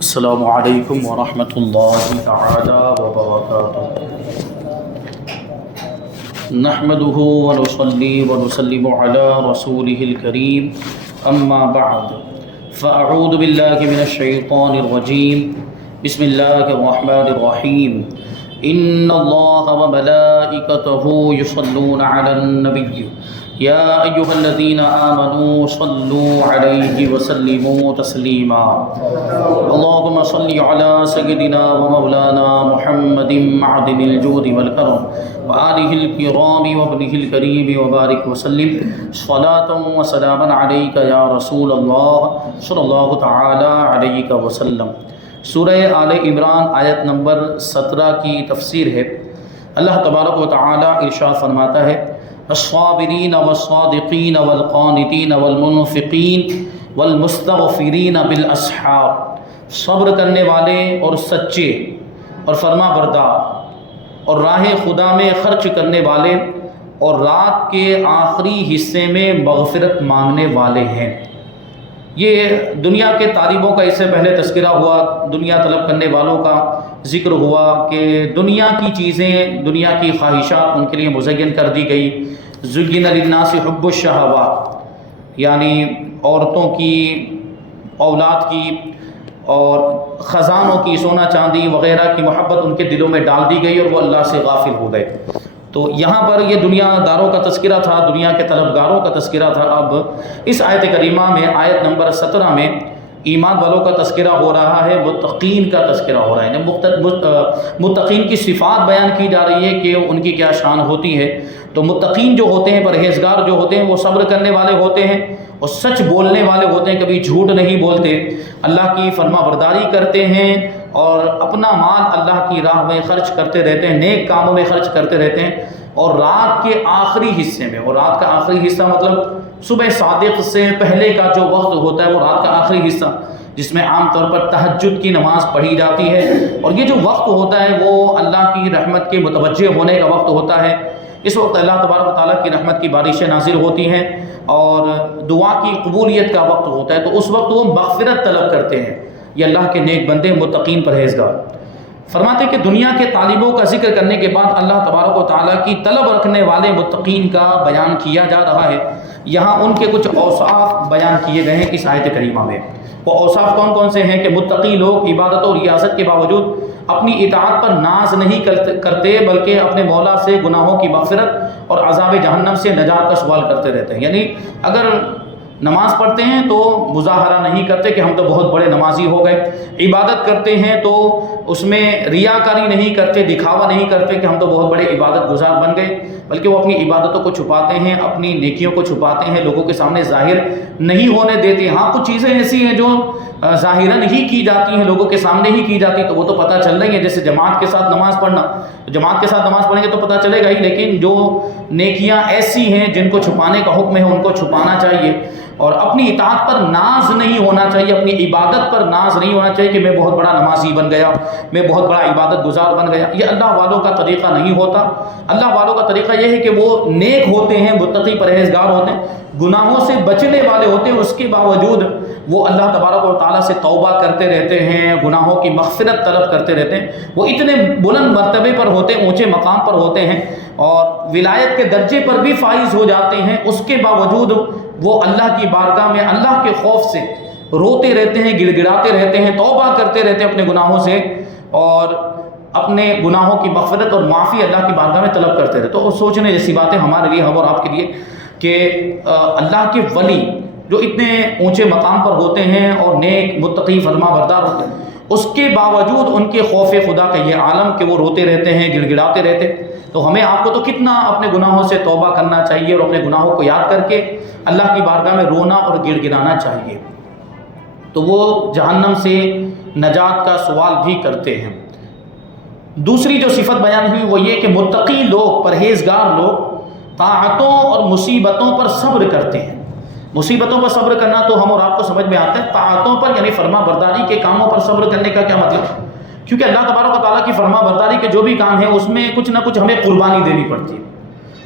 السلام علیکم ورحمۃ اللہ تعالی وبرکاتہ۔ نحمده ونصلي ونسلم على رسوله الكريم اما بعد فاعوذ باللہ من الشیطان الرجیم بسم اللہ الرحمن الرحیم ان اللہ وملائکته یصلون علی النبی یا ایہا الذین آمنوا صلوا علیہ وسلموا تسلیما اللہم صل علی سیدنا ومولانا محمد معدن الجود والکرم وآلہ الکرام وابنہ الکریم وبارک وسلم صلاة وسلاما علیک یا رسول اللہ صلی اللہ تعالی علیہ وسلم۔ سورہ آل عمران آیت نمبر 17 کی تفسیر ہے۔ اللہ تبارک و تعالی ارشاد فرماتا ہے الصابرین والصادقین والقانتین والمنفقین والمستغفرین بالاسحار، صبر کرنے والے اور سچے اور فرما بردار اور راہ خدا میں خرچ کرنے والے اور رات کے آخری حصے میں مغفرت مانگنے والے ہیں۔ یہ دنیا کے طالبوں کا اس سے پہلے تذکرہ ہوا، دنیا طلب کرنے والوں کا ذکر ہوا کہ دنیا کی چیزیں، دنیا کی خواہشات ان کے لیے مزین کر دی گئی۔ زُيِّنَ لِلنَّاسِ حُبُّ الشَّهَوَاتِ، یعنی عورتوں کی، اولاد کی اور خزانوں کی، سونا چاندی وغیرہ کی محبت ان کے دلوں میں ڈال دی گئی اور وہ اللہ سے غافل ہو گئے۔ تو یہاں پر یہ دنیا داروں کا تذکرہ تھا، دنیا کے طلبگاروں کا تذکرہ تھا۔ اب اس آیت کریمہ میں آیت نمبر 17 میں ایمان والوں کا تذکرہ ہو رہا ہے، متقین کا تذکرہ ہو رہا ہے۔ متقین کی صفات بیان کی جا رہی ہے کہ ان کی کیا شان ہوتی ہے۔ تو متقین جو ہوتے ہیں، پرہیزگار جو ہوتے ہیں، وہ صبر کرنے والے ہوتے ہیں اور سچ بولنے والے ہوتے ہیں، کبھی جھوٹ نہیں بولتے، اللہ کی فرما برداری کرتے ہیں اور اپنا مال اللہ کی راہ میں خرچ کرتے رہتے ہیں، نیک کاموں میں خرچ کرتے رہتے ہیں۔ اور رات کے آخری حصے میں، اور رات کا آخری حصہ مطلب صبح صادق سے پہلے کا جو وقت ہوتا ہے وہ رات کا آخری حصہ، جس میں عام طور پر تہجد کی نماز پڑھی جاتی ہے، اور یہ جو وقت ہوتا ہے وہ اللہ کی رحمت کے متوجہ ہونے کا وقت ہوتا ہے۔ اس وقت اللہ تبارک و تعالیٰ کی رحمت کی بارشیں نازل ہوتی ہیں اور دعا کی قبولیت کا وقت ہوتا ہے، تو اس وقت وہ مغفرت طلب کرتے ہیں۔ یہ اللہ کے نیک بندے، متقین، پرہیزگار۔ فرماتے کہ دنیا کے طالبوں کا ذکر کرنے کے بعد اللہ تبارک و تعالیٰ کی طلب رکھنے والے متقین کا بیان کیا جا رہا ہے۔ یہاں ان کے کچھ اوصاف بیان کیے گئے ہیں اس آیت کریمہ میں۔ وہ اوصاف کون کون سے ہیں کہ متقی لوگ عبادت اور ریاست کے باوجود اپنی اطاعت پر ناز نہیں کرتے، بلکہ اپنے مولا سے گناہوں کی مغفرت اور عذاب جہنم سے نجات کا سوال کرتے رہتے ہیں۔ یعنی اگر نماز پڑھتے ہیں تو مظاہرہ نہیں کرتے کہ ہم تو بہت بڑے نمازی ہو گئے، عبادت کرتے ہیں تو اس میں ریاکاری نہیں کرتے، دکھاوا نہیں کرتے کہ ہم تو بہت بڑے عبادت گزار بن گئے، بلکہ وہ اپنی عبادتوں کو چھپاتے ہیں، اپنی نیکیوں کو چھپاتے ہیں، لوگوں کے سامنے ظاہر نہیں ہونے دیتے۔ ہاں کچھ چیزیں ایسی ہیں جو ظاہراً ہی کی جاتی ہیں، لوگوں کے سامنے ہی کی جاتی، تو وہ تو پتہ چل رہی ہیں، جیسے جماعت کے ساتھ نماز پڑھنا، جماعت کے ساتھ نماز پڑھیں گے تو پتہ چلے گا ہی، لیکن جو نیکیاں ایسی ہیں جن کو چھپانے کا حکم ہے ان کو چھپانا چاہیے، اور اپنی اطاعت پر ناز نہیں ہونا چاہیے، اپنی عبادت پر ناز نہیں ہونا چاہیے کہ میں بہت بڑا نمازی بن گیا، میں بہت بڑا عبادت گزار بن گیا۔ یہ اللہ والوں کا طریقہ نہیں ہوتا۔ اللہ والوں کا طریقہ یہ ہے کہ وہ نیک ہوتے ہیں، متقی، پرہیزگار ہوتے ہیں، گناہوں سے بچنے والے ہوتے ہیں، اس کے باوجود وہ اللہ تبارک و تعالیٰ سے توبہ کرتے رہتے ہیں، گناہوں کی مغفرت طلب کرتے رہتے ہیں۔ وہ اتنے بلند مرتبے پر ہوتے ہیں، اونچے مقام پر ہوتے ہیں اور ولایت کے درجے پر بھی فائز ہو جاتے ہیں، اس کے باوجود وہ اللہ کی بارگاہ میں اللہ کے خوف سے روتے رہتے ہیں، گڑ گڑاتے رہتے ہیں، توبہ کرتے رہتے ہیں اپنے گناہوں سے، اور اپنے گناہوں کی مغفرت اور معافی اللہ کی بارگاہ میں طلب کرتے رہتے۔ تو سوچنے جیسی باتیں ہمارے لیے، ہم اور آپ کے لیے، کہ اللہ کے ولی جو اتنے اونچے مقام پر ہوتے ہیں اور نیک، متقی، فرما بردار ہوتے ہیں، اس کے باوجود ان کے خوف خدا کا یہ عالم کہ وہ روتے رہتے ہیں، گڑ گڑاتے رہتے ہیں۔ تو ہمیں آپ کو تو کتنا اپنے گناہوں سے توبہ کرنا چاہیے اور اپنے گناہوں کو یاد کر کے اللہ کی بارگاہ میں رونا اور گڑ گڑانا چاہیے۔ تو وہ جہنم سے نجات کا سوال بھی کرتے ہیں۔ دوسری جو صفت بیان ہوئی وہ یہ کہ متقی لوگ، پرہیزگار لوگ طاعتوں اور مصیبتوں پر صبر کرتے ہیں۔ مصیبتوں پر صبر کرنا تو ہم اور آپ کو سمجھ میں آتا ہے، طاعتوں پر یعنی فرما برداری کے کاموں پر صبر کرنے کا کیا مطلب؟ کیونکہ اللہ تبارک و تعالیٰ کی فرما برداری کے جو بھی کام ہیں اس میں کچھ نہ کچھ ہمیں قربانی دینی پڑتی ہے،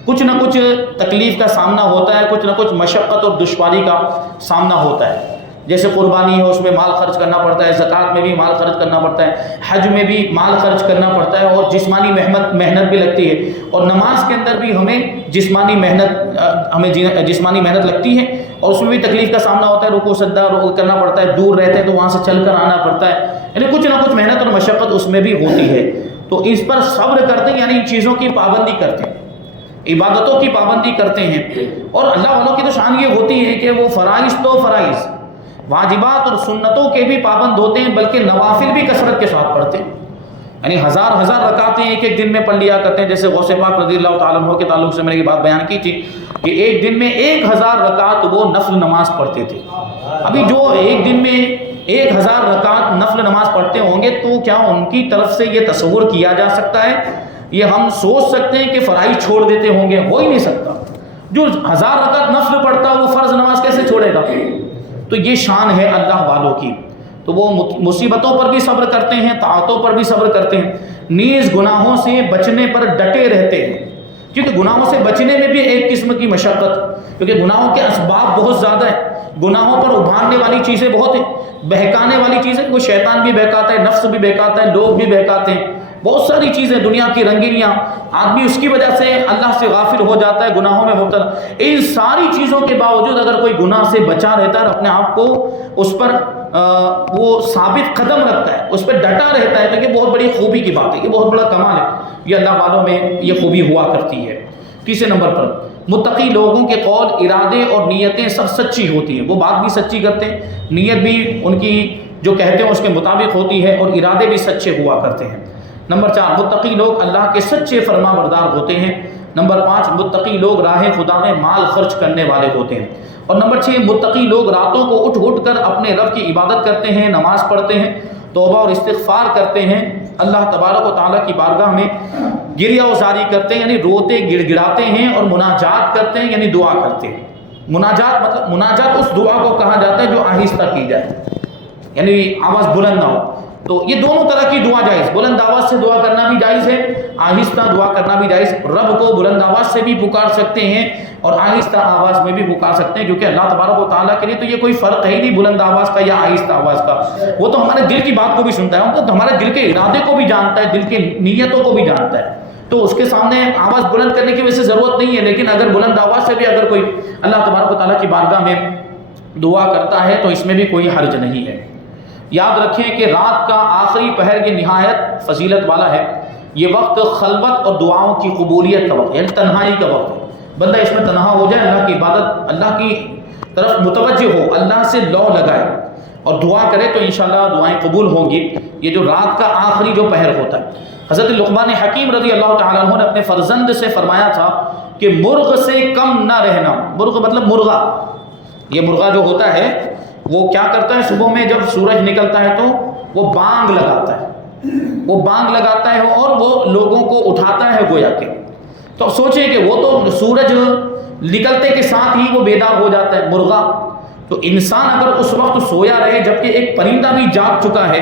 کچھ نہ کچھ تکلیف کا سامنا ہوتا ہے، کچھ نہ کچھ مشقت اور دشواری کا سامنا ہوتا ہے۔ جیسے قربانی ہے اس میں مال خرچ کرنا پڑتا ہے، زکوٰۃ میں بھی مال خرچ کرنا پڑتا ہے، حج میں بھی مال خرچ کرنا پڑتا ہے، اور جسمانی محنت بھی لگتی ہے، اور نماز کے اندر بھی ہمیں جسمانی محنت لگتی ہے، اور اس میں بھی تکلیف کا سامنا ہوتا ہے، رکوع سجدہ کرنا پڑتا ہے، دور رہتے ہیں تو وہاں سے چل کر آنا پڑتا ہے، یعنی کچھ نہ کچھ محنت اور مشقت اس میں بھی ہوتی ہے۔ تو اس پر صبر کرتے ہیں، یعنی ان چیزوں کی پابندی کرتے ہیں، عبادتوں کی پابندی کرتے ہیں۔ اور اللہ والوں کی تو شان یہ ہوتی ہے کہ وہ فرائض تو فرائض، واجبات اور سنتوں کے بھی پابند ہوتے ہیں، بلکہ نوافل بھی کثرت کے ساتھ پڑھتے ہیں، یعنی ہزار رکعتیں ایک ایک دن میں پڑھ لیا کرتے ہیں۔ جیسے غوث پاک رضی اللہ تعالیٰ عنہ کے تعلق سے میں نے یہ بات بیان کی تھی کہ ایک دن میں 1000 رکعت وہ نفل نماز پڑھتے تھے۔ ابھی جو ایک دن میں 1000 رکعت نفل نماز پڑھتے ہوں گے تو کیا ان کی طرف سے یہ تصور کیا جا سکتا ہے؟ یہ ہم سوچ سکتے ہیں کہ فرائض چھوڑ دیتے ہوں گے؟ ہو ہی نہیں سکتا۔ جو 1000 رکعت نفل پڑھتا وہ فرض نماز کیسے چھوڑے گا؟ تو یہ شان ہے اللہ والوں کی۔ تو وہ مصیبتوں پر بھی صبر کرتے ہیں، طاعتوں پر بھی صبر کرتے ہیں، نیز گناہوں سے بچنے پر ڈٹے رہتے ہیں، کیونکہ گناہوں سے بچنے میں بھی ایک قسم کی مشقت، کیونکہ گناہوں کے اسباب بہت زیادہ ہیں، گناہوں پر ابھارنے والی چیزیں بہت ہیں، بہکانے والی چیزیں، وہ شیطان بھی بہکاتا ہے، نفس بھی بہکاتا ہے، لوگ بھی بہکاتے ہیں، بہت ساری چیزیں، دنیا کی رنگینیاں، آدمی اس کی وجہ سے اللہ سے غافل ہو جاتا ہے، گناہوں میں مبتلا۔ ان ساری چیزوں کے باوجود اگر کوئی گناہ سے بچا رہتا ہے، اپنے آپ کو اس پر وہ ثابت قدم رکھتا ہے، اس پہ ڈٹا رہتا ہے، تو یہ بہت بڑی خوبی کی بات ہے، یہ بہت بڑا کمال ہے، یہ اللہ والوں میں یہ خوبی ہوا کرتی ہے۔ تیسرے نمبر پر متقی لوگوں کے قول، ارادے اور نیتیں سب سچی ہوتی ہیں، وہ بات بھی سچی کرتے ہیں، نیت بھی ان کی جو کہتے ہیں اس کے مطابق ہوتی ہے، اور ارادے بھی سچے ہوا کرتے ہیں۔ نمبر 4 متقی لوگ اللہ کے سچے فرما بردار ہوتے ہیں۔ نمبر 5 متقی لوگ راہ خدا میں مال خرچ کرنے والے ہوتے ہیں۔ اور نمبر 6 متقی لوگ راتوں کو اٹھ کر اپنے رب کی عبادت کرتے ہیں، نماز پڑھتے ہیں، توبہ اور استغفار کرتے ہیں، اللہ تبارک و تعالیٰ کی بارگاہ میں گریہ وزاری کرتے ہیں، یعنی روتے گڑ گڑاتے ہیں، اور مناجات کرتے ہیں، یعنی دعا کرتے ہیں۔ مناجات اس دعا کو کہا جاتا ہے جو آہستہ کی جائے، یعنی آواز بلند نہ ہو۔ تو یہ دونوں طرح کی دعا جائز، بلند آواز سے دعا کرنا بھی جائز ہے، آہستہ دعا کرنا بھی جائز۔ رب کو بلند آواز سے بھی پکار سکتے ہیں اور آہستہ آواز میں بھی پکار سکتے ہیں، کیونکہ اللہ تبارک و تعالیٰ کے لیے تو یہ کوئی فرق ہے ہی نہیں بلند آواز کا یا آہستہ آواز کا، وہ تو ہمارے دل کی بات کو بھی سنتا ہے، وہ تو ہمارے دل کے ارادے کو بھی جانتا ہے، دل کی نیتوں کو بھی جانتا ہے، تو اس کے سامنے آواز بلند کرنے کی ویسے ضرورت نہیں ہے۔ لیکن اگر بلند آواز سے بھی اگر کوئی اللہ تبارک و تعالیٰ کی بارگاہ میں دعا کرتا ہے تو اس میں بھی کوئی حرج نہیں ہے۔ یاد رکھیں کہ رات کا آخری پہر یہ نہایت فضیلت والا ہے، یہ وقت خلوت اور دعاؤں کی قبولیت کا وقت، یعنی تنہائی کا وقت ہے۔ بندہ اس میں تنہا ہو جائے، اللہ کی عبادت، اللہ کی طرف متوجہ ہو، اللہ سے لو لگائے اور دعا کرے تو انشاءاللہ دعائیں قبول ہوں گی۔ یہ جو رات کا آخری جو پہر ہوتا ہے، حضرت لقمان حکیم رضی اللہ تعالیٰ عنہ نے اپنے فرزند سے فرمایا تھا کہ مرغ سے کم نہ رہنا۔ مرغ مطلب مرغا، یہ مرغا جو ہوتا ہے وہ کیا کرتا ہے، صبح میں جب سورج نکلتا ہے تو وہ بانگ لگاتا ہے اور وہ لوگوں کو اٹھاتا ہے گویا کہ۔ تو سوچیں کہ وہ تو سورج نکلتے کے ساتھ ہی وہ بیدار ہو جاتا ہے مرغا، تو انسان اگر اس وقت سویا رہے جبکہ ایک پرندہ بھی جاگ چکا ہے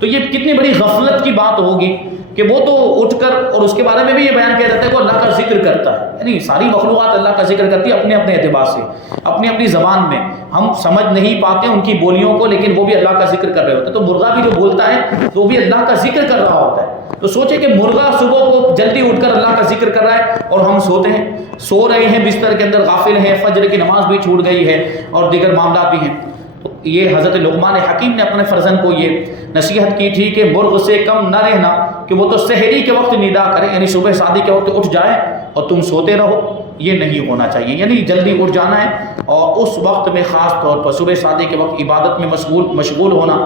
تو یہ کتنی بڑی غفلت کی بات ہوگی کہ وہ تو اٹھ کر، اور اس کے بارے میں بھی یہ بیان کیا جاتا ہے کہ وہ اللہ کا ذکر کرتا ہے، یعنی ساری مخلوقات اللہ کا ذکر کرتی ہے اپنے اپنے اعتبار سے، اپنی اپنی زبان میں، ہم سمجھ نہیں پاتے ان کی بولیوں کو، لیکن وہ بھی اللہ کا ذکر کر رہے ہوتے ہیں۔ تو مرغا بھی جو بولتا ہے تو وہ بھی اللہ کا ذکر کر رہا ہوتا ہے۔ تو سوچے کہ مرغا صبح کو جلدی اٹھ کر اللہ کا ذکر کر رہا ہے اور ہم سوتے ہیں، سو رہے ہیں بستر کے اندر، غافل ہیں، فجر کی نماز بھی چھوٹ گئی ہے اور دیگر معاملات بھی ہیں۔ تو یہ حضرت لقمان حکیم نے اپنے فرزند کو یہ نصیحت کی تھی کہ مرغ سے کم نہ رہنا، کہ وہ تو سحری کے وقت ندا کرے، یعنی صبح شادی کے وقت اٹھ جائے اور تم سوتے رہو، یہ نہیں ہونا چاہیے، یعنی جلدی اٹھ جانا ہے اور اس وقت میں خاص طور پر صبح شادی کے وقت عبادت میں مشغول ہونا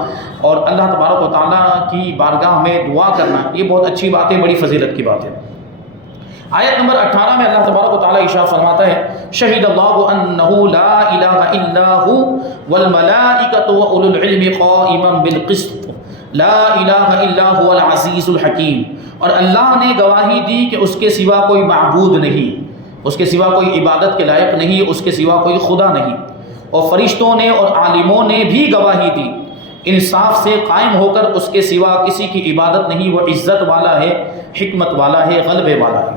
اور اللہ تبارک و تعالیٰ کی بارگاہ میں دعا کرنا، یہ بہت اچھی بات ہے، بڑی فضیلت کی بات ہے۔ آیت نمبر 18 میں اللہ تبارک و تعالیٰ ارشاد فرماتا ہے، شہید اللہ انہ لا الہ الا ہو والملائکۃ واولو العلم قائما بالقسط لا الہ الا هو العزیز الحکیم، اور اللہ نے گواہی دی کہ اس کے سوا کوئی معبود نہیں، اس کے سوا کوئی عبادت کے لائق نہیں، اس کے سوا کوئی خدا نہیں، اور فرشتوں نے اور عالموں نے بھی گواہی دی، انصاف سے قائم ہو کر اس کے سوا کسی کی عبادت نہیں، وہ عزت والا ہے، حکمت والا ہے، غلبے والا ہے۔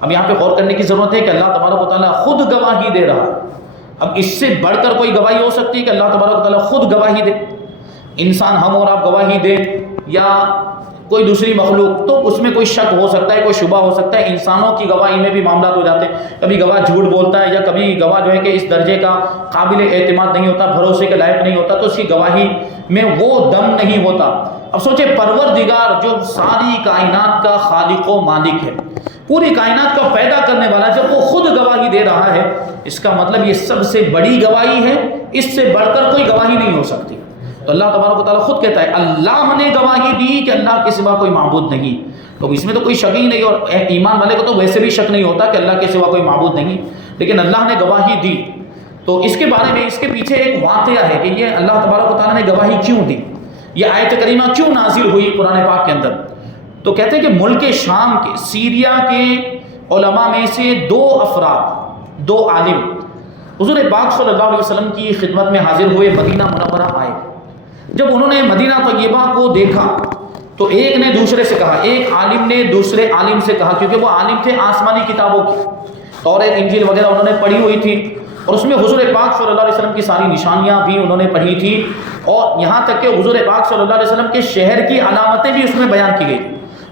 اب یہاں پہ غور کرنے کی ضرورت ہے کہ اللہ تبارک و تعالیٰ خود گواہی دے رہا ہے۔ اب اس سے بڑھ کر کوئی گواہی ہو سکتی ہے کہ اللہ تبارک و تعالیٰ خود گواہی دے؟ انسان ہم اور آپ گواہی دے یا کوئی دوسری مخلوق، تو اس میں کوئی شک ہو سکتا ہے، کوئی شبہ ہو سکتا ہے۔ انسانوں کی گواہی میں بھی معاملات ہو جاتے ہیں، کبھی گواہ جھوٹ بولتا ہے یا کبھی گواہ جو ہے کہ اس درجے کا قابل اعتماد نہیں ہوتا، بھروسے کے لائق نہیں ہوتا، تو اس کی گواہی میں وہ دم نہیں ہوتا۔ اب سوچے پروردگار جو ساری کائنات کا خالق و مالک ہے، پوری کائنات کا پیدا کرنے والا، جب وہ خود گواہی دے رہا ہے، اس کا مطلب یہ سب سے بڑی گواہی ہے، اس سے بڑھ کر کوئی گواہی نہیں ہو سکتی۔ تو اللہ تبارک و تعالیٰ خود کہتا ہے اللہ نے گواہی دی کہ اللہ کے سوا کوئی معبود نہیں، تو اس میں تو کوئی شک ہی نہیں، اور ایمان والے کو تو ویسے بھی شک نہیں ہوتا کہ اللہ کے سوا کوئی معبود نہیں، لیکن اللہ نے گواہی دی۔ تو اس کے بارے میں اس کے پیچھے ایک واقعہ ہے کہ یہ اللہ تبارک و تعالیٰ نے گواہی کیوں دی، یہ آیت کریمہ کیوں نازل ہوئی قرآن پاک کے اندر۔ تو کہتے ہیں کہ ملک شام کے، سیریا کے علماء میں سے دو افراد، دو عالم حضور پاک صلی اللہ علیہ وسلم کی خدمت میں حاضر ہوئے، مدینہ منورہ آئے۔ جب انہوں نے مدینہ طیبہ کو دیکھا تو ایک نے دوسرے سے کہا، ایک عالم نے دوسرے عالم سے کہا، کیونکہ وہ عالم تھے آسمانی کتابوں کے، توریت انجیل وغیرہ انہوں نے پڑھی ہوئی تھی، اور اس میں حضور پاک صلی اللہ علیہ وسلم کی ساری نشانیاں بھی انہوں نے پڑھی تھی، اور یہاں تک کہ حضور پاک صلی اللہ علیہ وسلم کے شہر کی علامتیں بھی اس میں بیان کی گئی،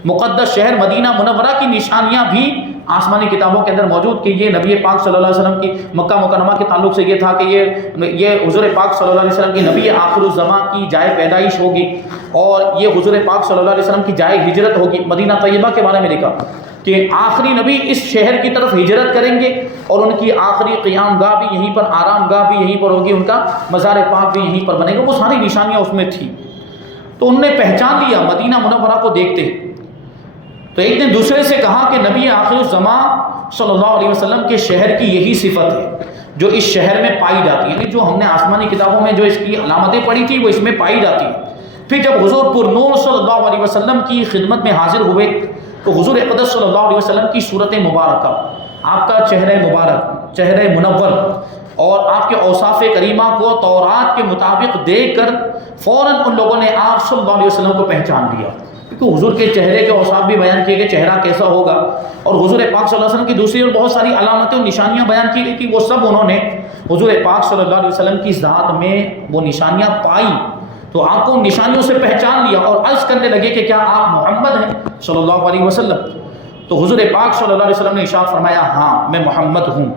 مقدس شہر مدینہ منورہ کی نشانیاں بھی آسمانی کتابوں کے اندر موجود، کہ یہ نبی پاک صلی اللہ علیہ وسلم کی مکہ مکرمہ کے تعلق سے یہ تھا کہ یہ حضور پاک صلی اللہ علیہ وسلم کی نبی آخر الزمان کی جائے پیدائش ہوگی، اور یہ حضور پاک صلی اللہ علیہ وسلم کی جائے ہجرت ہوگی۔ مدینہ طیبہ کے بارے میں لکھا کہ آخری نبی اس شہر کی طرف ہجرت کریں گے، اور ان کی آخری قیام گاہ بھی یہیں پر، آرام گاہ بھی یہیں پر ہوگی، ان کا مزار پاک بھی یہیں پر بنے گا۔ وہ ساری نشانیاں اس میں تھیں، تو انہوں نے پہچان لیا مدینہ منورہ کو دیکھتے۔ تو ایک نے دوسرے سے کہا کہ نبی آخر الزمان صلی اللہ علیہ وسلم کے شہر کی یہی صفت ہے جو اس شہر میں پائی جاتی ہے، یعنی جو ہم نے آسمانی کتابوں میں جو اس کی علامتیں پڑھی تھی وہ اس میں پائی جاتی ہیں۔ پھر جب حضور پر نور صلی اللہ علیہ وسلم کی خدمت میں حاضر ہوئے تو حضور اقدس صلی اللہ علیہ وسلم کی صورت مبارکہ، آپ کا چہرہ مبارک، چہرہ منور، اور آپ کے اوصاف کریمہ کو تورات کے مطابق دیکھ کر فوراً ان لوگوں نے آپ صلی اللہ علیہ وسلم کو پہچان لیا، کیونکہ حضور کے چہرے کے اوصاف بھی بیان کیے گئے، چہرہ کیسا ہوگا، اور حضور پاک صلی اللہ علیہ وسلم کی دوسری اور بہت ساری علامتیں اور نشانیاں بیان کی گئی کہ وہ سب انہوں نے حضور پاک صلی اللہ علیہ وسلم کی ذات میں وہ نشانیاں پائی، تو آپ کو ان نشانیوں سے پہچان لیا، اور عرض کرنے لگے کہ کیا آپ محمد ہیں صلی اللہ علیہ وسلم؟ تو حضور پاک صلی اللہ علیہ وسلم نے ارشاد فرمایا ہاں میں محمد ہوں۔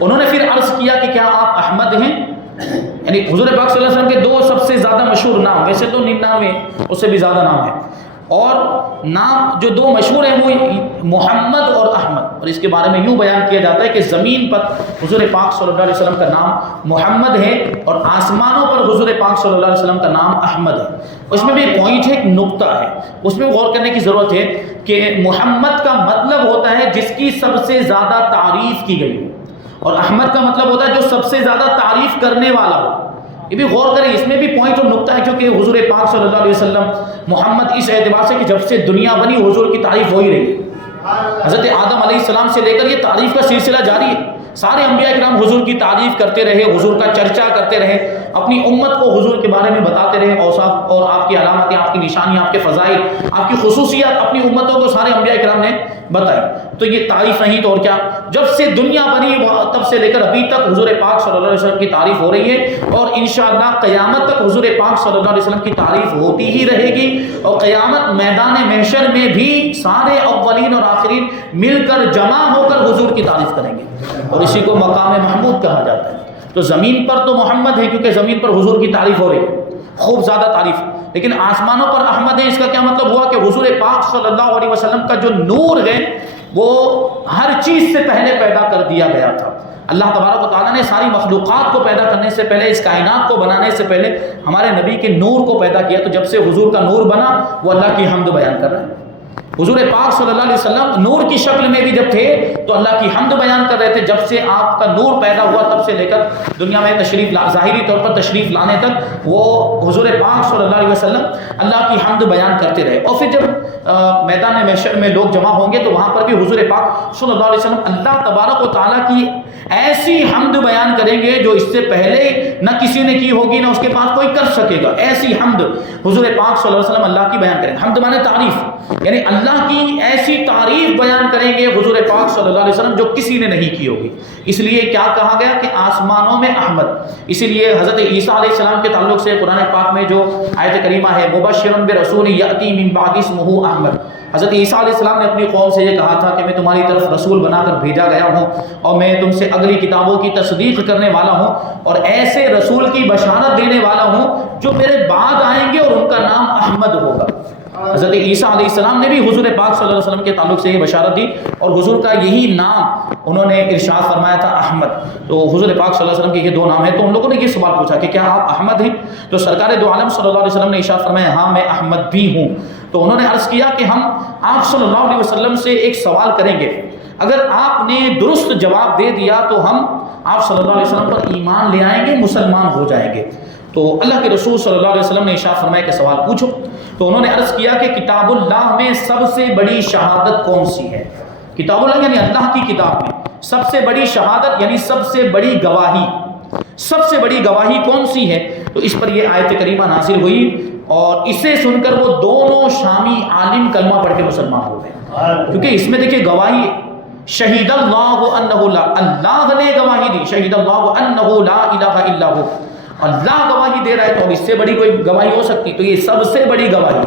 انہوں نے پھر عرض کیا کہ کیا آپ احمد ہیں؟ یعنی حضور پاک صلی اللہ علیہ وسلم کے دو سب سے زیادہ مشہور نام، ویسے تو 99 اس سے بھی زیادہ نام ہے، اور نام جو دو مشہور ہیں وہ محمد اور احمد، اور اس کے بارے میں یوں بیان کیا جاتا ہے کہ زمین پر حضور پاک صلی اللہ علیہ وسلم کا نام محمد ہے، اور آسمانوں پر حضور پاک صلی اللہ علیہ وسلم کا نام احمد ہے۔ اس میں بھی ایک پوائنٹ ہے، ایک نقطہ ہے، اس میں غور کرنے کی ضرورت ہے کہ محمد کا مطلب ہوتا ہے جس کی سب سے زیادہ تعریف کی گئی ہو، اور احمد کا مطلب ہوتا ہے جو سب سے زیادہ تعریف کرنے والا ہو۔ یہ بھی غور کریں، اس میں بھی پوائنٹ اور نقطہ ہے، کیونکہ حضور پاک صلی اللہ علیہ وسلم محمد اس اعتبار سے کہ جب سے دنیا بنی حضور کی تعریف ہو ہی رہی ہے، حضرت آدم علیہ السلام سے لے کر یہ تعریف کا سلسلہ جاری ہے، سارے انبیاء کرام حضور کی تعریف کرتے رہے، حضور کا چرچا کرتے رہے، اپنی امت کو حضور کے بارے میں بتاتے رہے، اوصاف اور آپ کی علامتیں، آپ کی نشانیاں، آپ کے فضائل، آپ کی خصوصیات اپنی امتوں کو سارے انبیاء کرام نے بتائی۔ تو یہ تعریف نہیں تو اور کیا، جب سے دنیا بنی تب سے لے کر ابھی تک حضور پاک صلی اللہ علیہ وسلم کی تعریف ہو رہی ہے، اور انشاءاللہ قیامت تک حضور پاک صلی اللہ علیہ وسلم کی تعریف ہوتی ہی رہے گی، اور قیامت میدان محشر میں بھی سارے اولین اور آخرین مل کر جمع ہو کر حضور کی تعریف کریں گے، اور اسی کو مقام محمود کہا جاتا ہے۔ تو زمین پر تو محمد ہے کیونکہ زمین پر حضور کی تعریف ہو رہی ہے، خوب زیادہ تعریف، لیکن آسمانوں پر احمد ہے۔ اس کا کیا مطلب ہوا کہ حضور پاک صلی اللہ علیہ وسلم کا جو نور ہے وہ ہر چیز سے پہلے پیدا کر دیا گیا تھا۔ اللہ تبارک و تعالیٰ نے ساری مخلوقات کو پیدا کرنے سے پہلے، اس کائنات کو بنانے سے پہلے ہمارے نبی کے نور کو پیدا کیا، تو جب سے حضور کا نور بنا وہ اللہ کی حمد بیان کر رہے ہیں۔ حضور پاک صلی اللہ علیہ وسلم نور کی شکل میں بھی جب تھے تو اللہ کی حمد بیان کر رہے تھے، جب سے آپ کا نور پیدا ہوا تب سے لے کر دنیا میں تشریف ظاہری طور پر تشریف لانے تک وہ حضور پاک صلی اللہ علیہ وسلم اللہ کی حمد بیان کرتے رہے۔ اور پھر جب میدان محشر میں لوگ جمع ہوں گے تو وہاں پر بھی حضور پاک صلی اللہ علیہ وسلم اللہ تبارک و تعالیٰ کی ایسی حمد بیان کریں گے جو اس سے پہلے نہ کسی نے کی ہوگی نہ اس کے پاس کوئی کر سکے گا. ایسی حمد حضور پاک صلی اللہ علیہ وسلم اللہ کی بیان کریں گے. حمد مانے تعریف، یعنی اللہ کی ایسی تعریف بیان کریں گے حضور پاک صلی اللہ علیہ وسلم جو کسی نے نہیں کی ہوگی. اس لیے کیا کہا گیا کہ آسمانوں میں احمد. اسی لیے حضرت عیسیٰ علیہ السلام کے تعلق سے قرآن پاک میں جو آیت کریمہ ہے مبشرا برسول یأتی من بعد اسمہ احمد، حضرت عیسیٰ علیہ السلام نے اپنی قوم سے یہ کہا تھا کہ میں تمہاری طرف رسول بنا کر بھیجا گیا ہوں اور میں تم سے اگلی کتابوں کی تصدیق کرنے والا ہوں اور ایسے رسول کی بشارت دینے والا ہوں جو میرے بعد آئیں گے اور ان کا نام احمد ہوگا. حضرت عیسیٰ علیہ السلام نے بھی حضور پاک صلی اللہ علیہ وسلم کے تعلق سے یہ بشارت دی اور حضور کا یہی نام انہوں نے ارشاد فرمایا تھا احمد. تو حضور پاک صلی اللہ علیہ وسلم کے یہ دو نام ہیں. تو ان لوگوں نے یہ سوال پوچھا کہ کیا آپ احمد ہیں؟ تو سرکار دو عالم صلی اللہ علیہ وسلم نے ارشاد فرمایا ہاں میں احمد بھی ہوں. تو انہوں نے عرض کیا کہ ہم آپ صلی اللہ علیہ وسلم سے ایک سوال کریں گے، اگر آپ نے درست جواب دے دیا تو ہم آپ صلی اللہ علیہ وسلم پر ایمان لے آئیں گے، مسلمان ہو جائیں گے. تو اللہ کے رسول صلی اللہ علیہ وسلم نے ارشاد فرمایا کہ سوال پوچھو. تو انہوں نے عرض کیا کہ کتاب اللہ میں سب سے بڑی شہادت کون سی ہے؟ کتاب اللہ یعنی اللہ کی کتاب میں سب سے بڑی شہادت یعنی سب سے بڑی گواہی، سب سے بڑی گواہی کون سی ہے؟ تو اس پر یہ آیت کریمہ نازل ہوئی اور اسے سن کر وہ دونوں شامی عالم کلمہ پڑھ کے مسلمان ہو گئے. کیونکہ اس میں دیکھیں گواہی شہید اللہ انہ لا، اللہ نے گواہی دی، شہید اللہ انہ لا الہ الا ہو، اللہ گواہی دے رہا ہے تو اس سے بڑی کوئی گواہی ہو سکتی؟ تو یہ سب سے بڑی گواہی.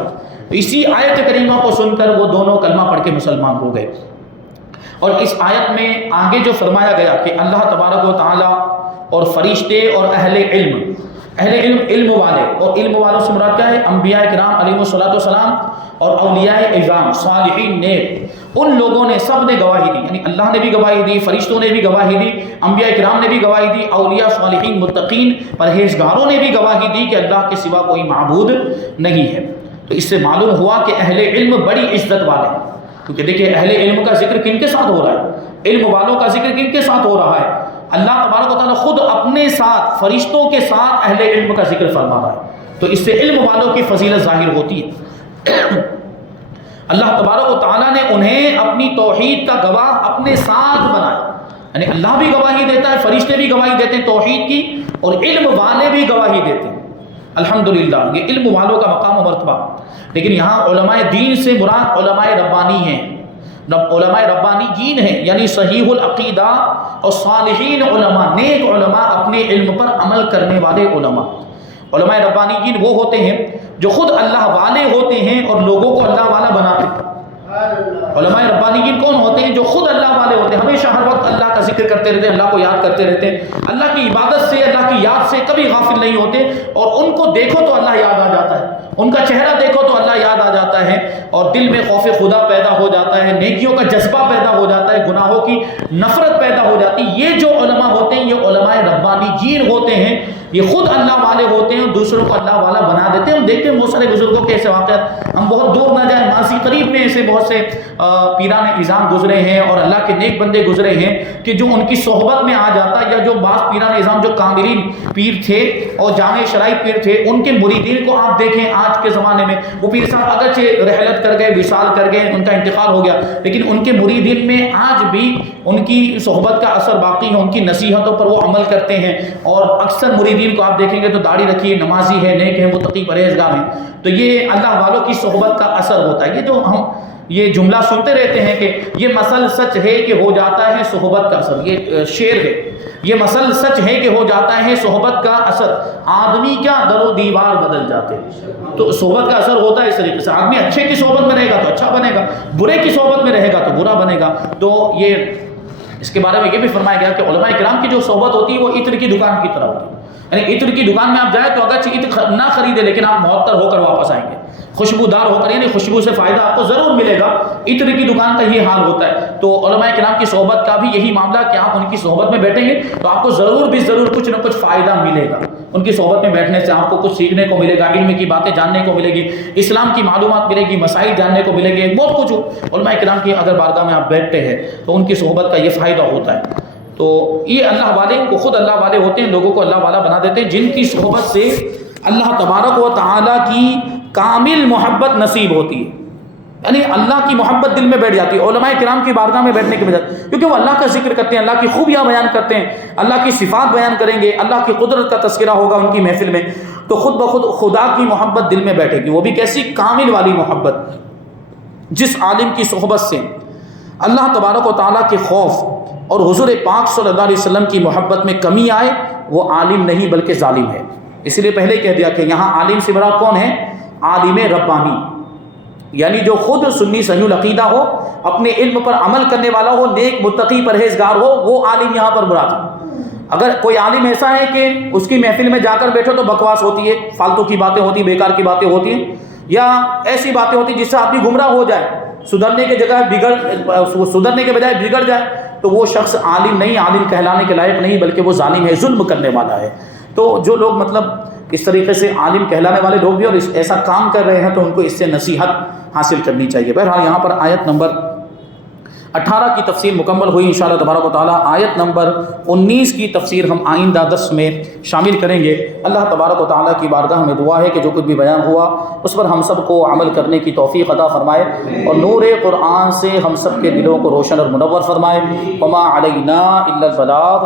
تو اسی آیت کریمہ کو سن کر وہ دونوں کلمہ پڑھ کے مسلمان ہو گئے. اور اس آیت میں آگے جو فرمایا گیا کہ اللہ تبارک و تعالی اور فرشتے اور اہل علم علم والے، اور علم والوں سے مراد کیا ہے؟ انبیاء کرام علیہ الصلوۃ والسلام اور اولیاء اعظام صالحین نیک، ان لوگوں نے سب نے گواہی دی. یعنی اللہ نے بھی گواہی دی، فرشتوں نے بھی گواہی دی، انبیاء کرام نے بھی گواہی دی، اولیاء صالحین متقین پرہیزگاروں نے بھی گواہی دی کہ اللہ کے سوا کوئی معبود نہیں ہے. تو اس سے معلوم ہوا کہ اہل علم بڑی عزت والے ہیں. کیونکہ دیکھیں اہل علم کا ذکر کن کے ساتھ ہو رہا ہے؟ علم والوں کا ذکر کن کے ساتھ ہو رہا ہے؟ اللہ تبارک و تعالیٰ خود اپنے ساتھ فرشتوں کے ساتھ اہل علم کا ذکر فرما رہا ہے. تو اس سے علم والوں کی فضیلت ظاہر ہوتی ہے. اللہ تبارک و تعالیٰ نے انہیں اپنی توحید کا گواہ اپنے ساتھ بنایا. یعنی اللہ بھی گواہی دیتا ہے، فرشتے بھی گواہی دیتے ہیں توحید کی، اور علم والے بھی گواہی دیتے ہیں. الحمدللہ یہ علم والوں کا مقام و مرتبہ. لیکن یہاں علماء دین سے مراد علماء ربانی ہیں، علماء ربانیین ہیں، یعنی صحیح العقیدہ اور صالحین علماء، نیک علماء، اپنے علم پر عمل کرنے والے علماء. علماء ربانیین وہ ہوتے ہیں جو خود اللہ والے ہوتے ہیں اور لوگوں کو اللہ والا بناتے ہیں. علماء ربانیین کون ہوتے ہیں؟ جو خود اللہ والے ہوتے ہیں، ہمیشہ ہر وقت اللہ کا ذکر کرتے رہتے ہیں، اللہ کو یاد کرتے رہتے ہیں، اللہ کی عبادت سے، اللہ کی یاد سے کبھی غافل نہیں ہوتے. اور ان کو دیکھو تو اللہ یاد آ جاتا ہے، ان کا چہرہ دیکھو تو اللہ یاد آ جاتا ہے اور دل میں خوف خدا پیدا ہو جاتا ہے، نیکیوں کا جذبہ پیدا ہو جاتا ہے، گناہوں کی نفرت پیدا ہو جاتی. یہ جو علماء ہوتے ہیں یہ علماء ربانیین ہوتے ہیں، یہ خود اللہ والے ہوتے ہیں اور دوسروں کو اللہ والا بنا دیتے ہیں. ہم دیکھتے ہیں بہت سارے بزرگوں کے ایسے واقعات، ہم بہت دور نہ جائیں، ماضی قریب میں ایسے بہت سے پیران اعظام گزرے ہیں اور اللہ کے نیک بندے گزرے ہیں کہ جو ان کی صحبت میں آ جاتا ہے، یا جو بعض پیران اعظام جو کاملین پیر تھے اور جامع شرائع پیر تھے، ان کے مریدین کو آپ دیکھیں آج کے زمانے میں، وہ پیر صاحب اگرچہ رحلت کر گئے، وصال کر گئے، ان کا انتقال ہو گیا، لیکن ان کے مریدین میں آج بھی ان کی صحبت کا اثر باقی ہے، ان کی نصیحتوں پر وہ عمل کرتے ہیں. اور اکثر مریدین کو آپ دیکھیں گے تو داڑھی رکھی ہے، نمازی ہے، نیک ہے، متقی پرہیزگار ہیں. تو یہ اللہ والوں کی صحبت کا اثر ہوتا ہے. یہ جو ہم یہ جملہ سنتے رہتے ہیں کہ یہ مسل سچ ہے کہ ہو جاتا ہے صحبت کا اثر، یہ شعر ہے، یہ مسل سچ ہے کہ ہو جاتا ہے صحبت کا اثر، آدمی کیا در و دیوار بدل جاتے ہیں. تو صحبت کا اثر ہوتا ہے اس طریقے سے، آدمی اچھے کی صحبت میں رہے گا تو اچھا بنے گا، برے کی صحبت میں رہے گا تو برا بنے گا. تو یہ اس کے بارے میں یہ بھی فرمایا گیا کہ علماء کرام کی جو صحبت ہوتی ہے وہ عطر کی دکان کی طرح ہوتی ہے. یعنی عطر کی دکان میں آپ جائیں تو اگرچہ عطر نہ خریدے لیکن آپ معطر ہو کر واپس آئیں گے، خوشبودار ہو کر، یعنی خوشبو سے فائدہ آپ کو ضرور ملے گا. عطر کی دکان کا یہ حال ہوتا ہے. تو علماء کرام کی صحبت کا بھی یہی معاملہ کہ آپ ان کی صحبت میں بیٹھیں گے تو آپ کو ضرور بھی ضرور کچھ نہ کچھ فائدہ ملے گا. ان کی صحبت میں بیٹھنے سے آپ کو کچھ سیکھنے کو ملے گا، علم کی باتیں جاننے کو ملے گی، اسلام کی معلومات ملے گی، مسائل جاننے کو ملے گی، بہت کچھ. علماء کرام کی اگر بارگاہ میں آپ بیٹھتے ہیں تو ان کی صحبت کا یہ فائدہ ہوتا ہے. تو یہ اللہ والے کو خود اللہ والے ہوتے ہیں، لوگوں کو اللہ والا بنا دیتے ہیں، جن کی صحبت سے اللہ تبارک و تعالیٰ کی کامل محبت نصیب ہوتی ہے. یعنی اللہ کی محبت دل میں بیٹھ جاتی ہے علماء کرام کی بارگاہ میں بیٹھنے کے بجائے، کیونکہ وہ اللہ کا ذکر کرتے ہیں، اللہ کی خوبیاں بیان کرتے ہیں، اللہ کی صفات بیان کریں گے، اللہ کی قدرت کا تذکرہ ہوگا ان کی محفل میں، تو خود بخود خدا کی محبت دل میں بیٹھے گی، وہ بھی کیسی؟ کامل والی محبت، جس عالم کی صحبت سے اللہ تبارک و تعالیٰ کے خوف اور حضور پاک صلی اللہ علیہ وسلم کی محبت میں کمی آئے، وہ عالم نہیں بلکہ ظالم ہے۔ اس لیے پہلے کہہ دیا کہ یہاں عالم سے مراد کون ہے؟ عالم ربانی، یعنی جو خود سنی صحیح العقیدہ ہو، اپنے علم پر عمل کرنے والا ہو، نیک متقی پرہیزگار ہو، وہ عالم یہاں پر مراد ہے۔ اگر کوئی عالم ایسا ہے کہ اس کی محفل میں جا کر بیٹھو تو بکواس ہوتی ہے، فالتو کی باتیں ہوتی ہیں، بیکار کی باتیں ہوتی ہیں، یا ایسی باتیں ہوتی ہیں جس سے آدمی گمراہ ہو جائے، سدھرنے کے بجائے بگڑ جائے، تو وہ شخص عالم نہیں، عالم کہلانے کے لائق نہیں، بلکہ وہ ظالم ہے، ظلم کرنے والا ہے۔ تو جو لوگ مطلب اس طریقے سے عالم کہلانے والے لوگ بھی اور ایسا کام کر رہے ہیں تو ان کو اس سے نصیحت حاصل کرنی چاہیے۔ بہرحال یہاں پر آیت نمبر 18 کی تفسیر مکمل ہوئی، انشاءاللہ تبارک و تعالیٰ آیت نمبر 19 کی تفسیر ہم آئندہ درس میں شامل کریں گے۔ اللہ تبارک و تعالیٰ کی بارگاہ میں دعا ہے کہ جو کچھ بھی بیان ہوا اس پر ہم سب کو عمل کرنے کی توفیق عطا فرمائے، اور نور قرآن سے ہم سب کے دلوں کو روشن اور منور فرمائے۔ وما علینا الا البلاغ۔